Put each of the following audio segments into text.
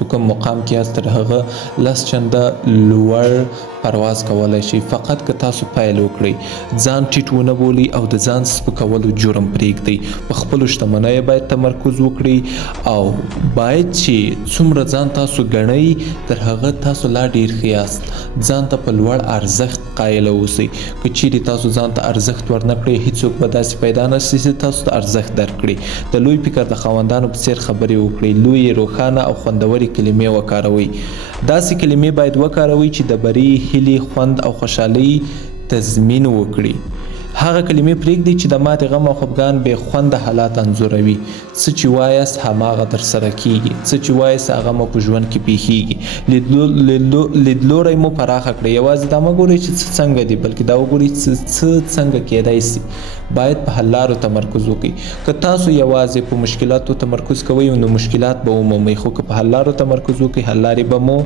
په کوم مقام کې یاست تر هغه 10 چنده لوړ پرواز کولی شئ، فقط که تاسو پیل وکړئ، ځان ټیټ ونه بولئ او د ځان سپکولو جرم پرېږدئ. په خپلو شتمنیو باید تمرکز وکړئ او باید چې څومره ځان تاسو ګڼئ تر هغه تاسو لا ډیر ښه یاست. ځان ته په لوړ ارزښت قایل اوسئ. که چیرې تاسو ځان ته ارزښت ورنه کړئ، هیڅوک به داسې پیدا نه شي چې تاسو ته ارزښت درکړي. د لوی فکر د خاوندانو په څیر خبرې وکړئ. لویې، روښانه او خوندورې کلمې وکاروئ. داسې کلمې باید وکاروئ چې د بری، هیلې، خوند او خوشحالۍ تضمین وکړي. هغه کلمې پرېږدئ چې د ماتې، غم او خفګان بې خونده حالات انځوروي. څه چې وایاست هماغه ترسره کیږي، څه چې وایاست هغه مو په ژوند کې پیښیږي. لیدلوری مو پراخه کړئ. یوازې دا مه ګورئ چې څه څنګه دي، بلکې دا وګورئ څه څنګه کیدای سي. باید په حل لارو تمرکز وکړئ. که تاسو یوازې په مشکلاتو تمرکز کوئ نو مشکلات به ومومئ، خو که په حل لارو تمرکز وکړئ حل لارې به مو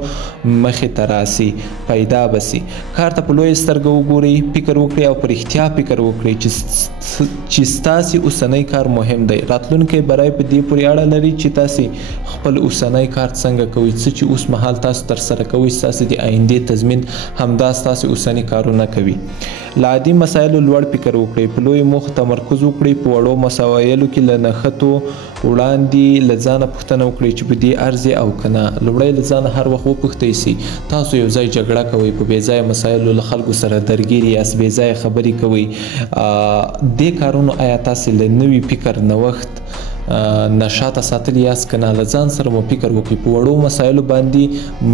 مخې ته راسي، پیدا به سي. کار ته په لویه سترګه وګورئ، فکر وکړئ او په رښتیا فکر وکړئ چې ستاسې اوسنی کار مهم دی. راتلونکی بری په دې پورې اړه لري چې تاسې خپل اوسنی کار څنګه کوئ. څه چې اوس مهال تاسو ترسره کوئ ستاسې د آیندې تضمین همدا ستاسې اوسني کارونه کوي. له عادي مسایلو لوړ فکر وکړئ. په لویو موخو تمرکز وکړئ. په وړو مسایلو کې له نښتو وړاندې له ځانه پوښتنه وکړئ چې په دې ارزي او که نه. لومړی له ځانه هر وخت وپوښتئ چې تاسو یو ځای جګړه کوئ، په بې ځایه مسایلو له خلکو سره درګیر یاست، بې ځایه خبرې کوئ. دې کارونو آیا تاسې له نوي فکر، نوښت نه شاته ساتلي یاست که نه؟ له ځان سره مو فکر وکړئ. په وړو مسایلو باندې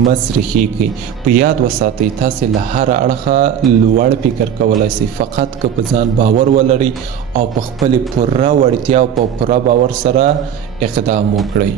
مه سریښې کړئ. په یاد وساتئ تاسې له هر اړخه لوړ فکر کولی شئ، فقط که په ځان باور ولرئ او په خپلې پوره وړتیا او په پوره باور سره اقدام وکړئ.